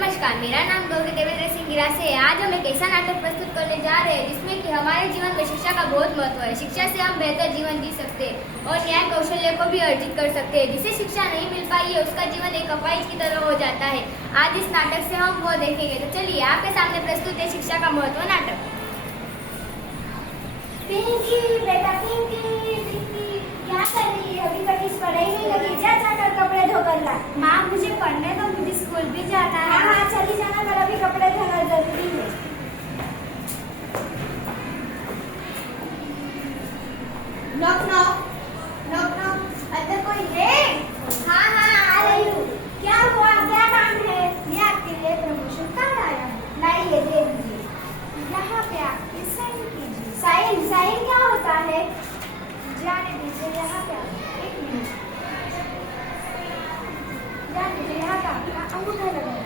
नमस्कार, मेरा नाम गौरी देवेंद्र सिंह गिरासे है। आज हम एक ऐसा नाटक प्रस्तुत करने जा रहे हैं जिसमें कि हमारे जीवन में शिक्षा का बहुत महत्व है। शिक्षा से हम बेहतर जीवन जी सकते हैं और न्याय कौशल्य को भी अर्जित कर सकते हैं। जिसे शिक्षा नहीं मिल पाई है उसका जीवन एक अपाहिज की तरह हो जाता है। आज इस नाटक से हम वो देखेंगे। तो चलिए आपके सामने प्रस्तुत है शिक्षा का महत्व नाटक। पिंकी, बेटा पिंकी, पिंकी क्या कर रही है? अभी तक इस पढ़ाई नहीं लगी। जा जाकर कपड़े धोकर ला। माँ मुझे पढ़ने दो, मुझे स्कूल भी जाना है। हाँ चली जाना, पर अभी कपड़े धोना जरूरी है। नॉक नॉक नॉक नॉक, अंदर कोई है? हाँ आ रही हूँ। क्या हुआ, क्या काम है? ये आपके लिए प्रमोशन कार्ड आया है। लाइए दे दीजिए। यहाँ पे आप इस साइन कीजिए। साइन साइन क्या होता है? जाने दीजिए, यहाँ पे एक मिनट जाने दीजिए। यहाँ पे आपका अंगूठा लगाइए।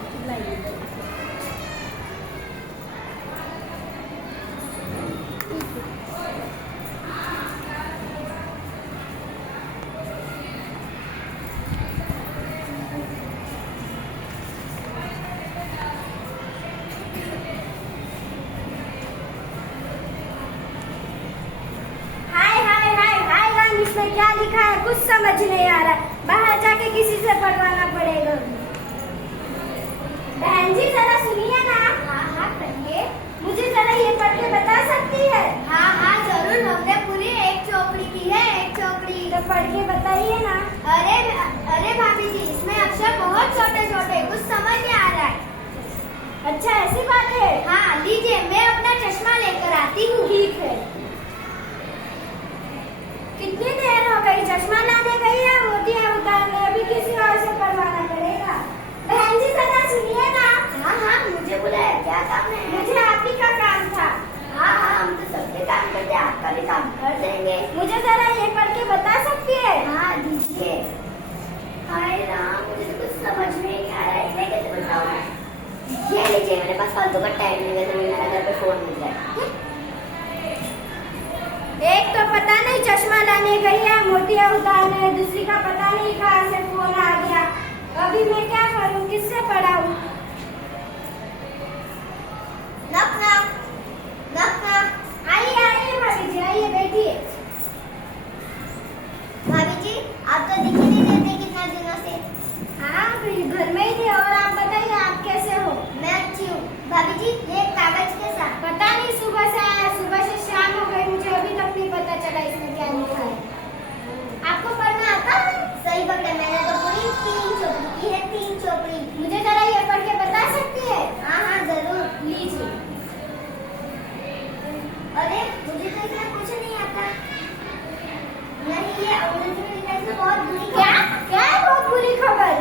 इसमें क्या लिखा है कुछ समझ नहीं आ रहा। बाहर जाके किसी से पढ़वाना पड़ेगा। बहन जी जरा सुनिए ना। हाँ पढ़िए। मुझे जरा ये पढ़ के बता सकती है? हाँ जरूर। हमने पूरी एक चौकड़ी की है, एक चौकड़ी। तो पढ़ के बताइए ना। अरे भाभी जी, इसमें अक्षर बहुत छोटे छोटे, कुछ समझ नहीं आ रहा है। अच्छा ऐसी बात है? हाँ लीजिए, मैं अपना चश्मा लेकर आती हूँ। ठीक है। कितनी देर हो गई? चश्मा लाने गई है, मोतियां उतारने। अभी किसी और से पढ़वाना पड़ेगा। बहन जी जरा सुनिए ना। हाँ मुझे बुलाया, क्या काम है? मुझे आप ही का काम था। हाँ हम तो सबके काम करते हैं, आपका भी काम कर देंगे। मुझे जरा ये पढ़ के बता सकती है? हाँ दीजिए। हाय राम, मुझे तो कुछ समझ में नहीं आ रहा है, मैं कैसे बताऊँ? ये लीजिए, मेरे पास फालतू का टाइम नहीं है, तो मेरे घर पे फोन मिल जाए। एक तो पता नहीं चश्मा लाने गई है, मोतियां उतारने। दूसरी का पता नहीं कहाँ से फोन आ गया। अभी मैं क्या करूँ, किससे पढ़ाऊँ? नक नक नक नक। आइए भाभी जी, आइए बैठिए। भाभी जी, आप तो दिख ही नहीं देते कितना दिनों से। हाँ घर में ही थे। और आप बताइए, आप कैसे हो? मैं अच्छी हूँ। भाभी जी, ये कागज के साथ पता नहीं सुबह से आया, सुबह से शाम हो गई, मुझे अभी तक नहीं पता चला इसमें क्या लिखा है। आपको पढ़ना आता है? सही पकड़े, मैंने तो पूरी 3 चौपड़ी की है, 3 चौपड़ी। मुझे जरा ये पढ़ के बता सकती है? हाँ जरूर। लीजिए। अरे मुझे तो इसमें कुछ नहीं आता। नहीं, ये अंग्रेजी में लिखा है, इसमें बहुत बुरी क्या क्या है बहुत बुरी खबर?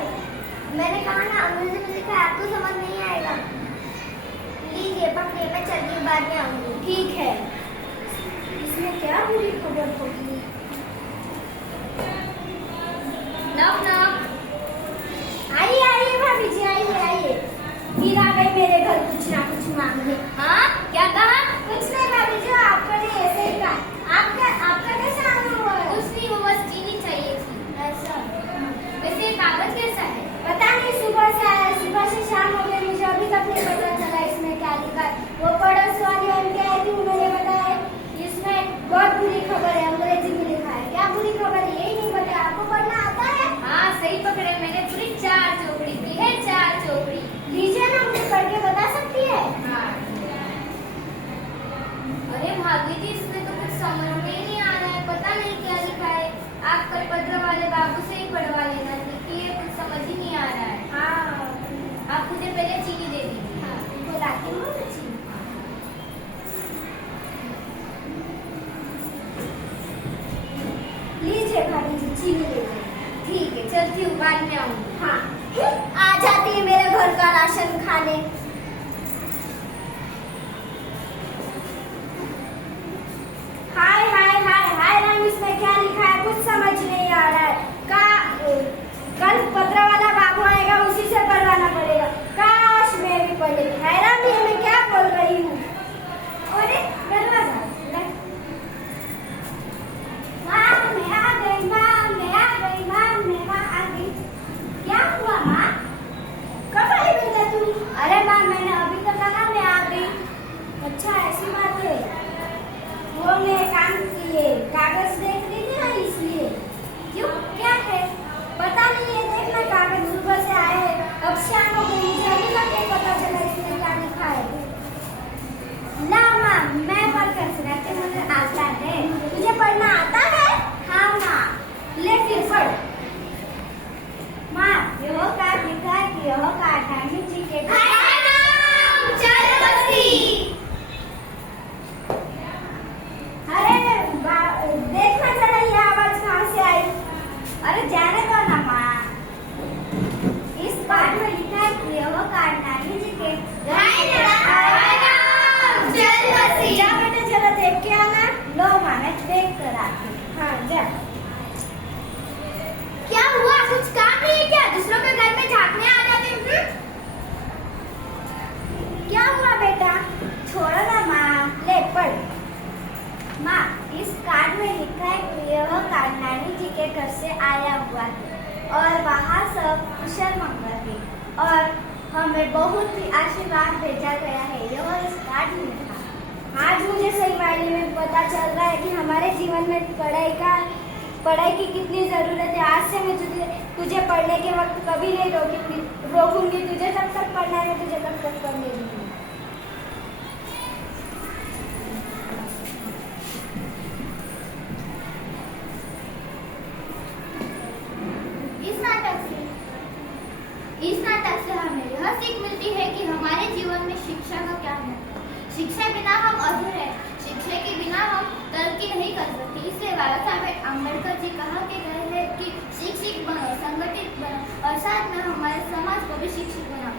मैंने कहा ना, अंग्रेजी में लिखा है, आपको समझ नहीं आएगा। लीजिए पकड़िए, मैं चलती हूँ, बाद में आऊंगी। ठीक है। इसमें क्या बुरी खबर होगी? Knock knock. आइए भाभी जी, आइए। फिर आ गई मेरे घर कुछ ना कुछ मांगने। हाँ क्या कहा? कुछ नहीं भाभी जी, आपको नहीं ऐसे ही कहा। आपका कैसा आना हुआ है? कुछ नहीं, वो बस चीनी चाहिए थी। ऐसा? वैसे ये कागज कैसा है? पता नहीं, सुबह से आया, सुबह से शाम हो गई, मुझे अभी तक नहीं पता चला इसमें क्या लिखा है। वो पड़ोस वाली उनके आई थी, उन्होंने बताया इसमें बहुत बुरी खबर है, अंग्रेजी में लिखा है। क्या बुरी खबर है यही नहीं बताया। आपको पढ़ना आता है? हाँ सही पकड़े, मैंने पूरी 4 चौकड़ी की है, 4 चौकड़ी। लीजिए ना, मुझे पढ़ के बता सकती है? हाँ। अरे भाभी जी, इसमें तो कुछ समझ में ही नहीं आ रहा है, पता नहीं क्या लिखा है। आप कल पत्र वाले बाबू से ही पढ़वा लेना, देखिए कुछ समझ ही नहीं आ रहा है। हाँ आप मुझे पहले चीनी दे दीजिए। हाँ, बुलाती हूँ ना चीनी। लीजिए भाभी जी, चीनी लीजिए। ठीक है, चलती हूँ, बाद में आऊंगी। हाँ आ जाती है मेरे घर का राशन खाने। हाय राम, इसमें क्या लिखा है कुछ समझ नहीं आ रहा है। कल पत्र वाला बाबू आएगा, उसी से पढ़वाना पड़ेगा। काश मैं भी पढ़ लेती। हाय राम, ये मैं क्या बोल रही हूँ? अरे दरवाजा। माँ मैं आ गई, माँ मैं आ गई, माँ मैं आ गई। क्या हुआ माँ? कब आई बेटा तू? मत कसरत मुझे आता है। तुझे पढ़ना आता है? हाँ माँ। ले फिर पढ़। माँ, यह काट लिखा है कि यह काटना जी के अरे देखना जरा ये आवाज कहाँ से आई। अरे जाने दो ना माँ। इस पाठ में लिखा है कि यह काटना जी के जा बेटा जरा देख के आना। लो माँ मैं देख कर आती। हाँ जा। क्या हुआ? कुछ काम नहीं है क्या? दूसरों के घर में झांकने आ जाते हैं। क्या हुआ बेटा? छोड़ो ना माँ। ले पढ़। माँ, इस कार्ड में लिखा है कि यह कार्ड नानी जी के घर से आया हुआ है और वहाँ सब कुशल मंगल थे और हमें बहुत ही आशीर्वाद भेजा गया है। यह इस कार्ड में था। आज मुझे सही मायने में पता चल रहा है कि हमारे जीवन में पढ़ाई की कितनी जरूरत है। आज से मैं तुझे पढ़ने के वक्त कभी नहीं रोकूंगी। तुझे जब तक पढ़ना है तुझे तब तक पढ़ने दूंगी। इस नाटक से हमें यह सीख मिलती है कि हमारे जीवन में शिक्षा का क्या महत्व है। शिक्षा बिना हम अधूरे हैं। शिक्षा के बिना हम तरक्की नहीं कर सकते। इसलिए बाबा साहब अम्बेडकर जी कहा के गए हैं कि शिक्षित बनो, संगठित बनो और साथ में हमारे समाज को भी शिक्षित बनाओ।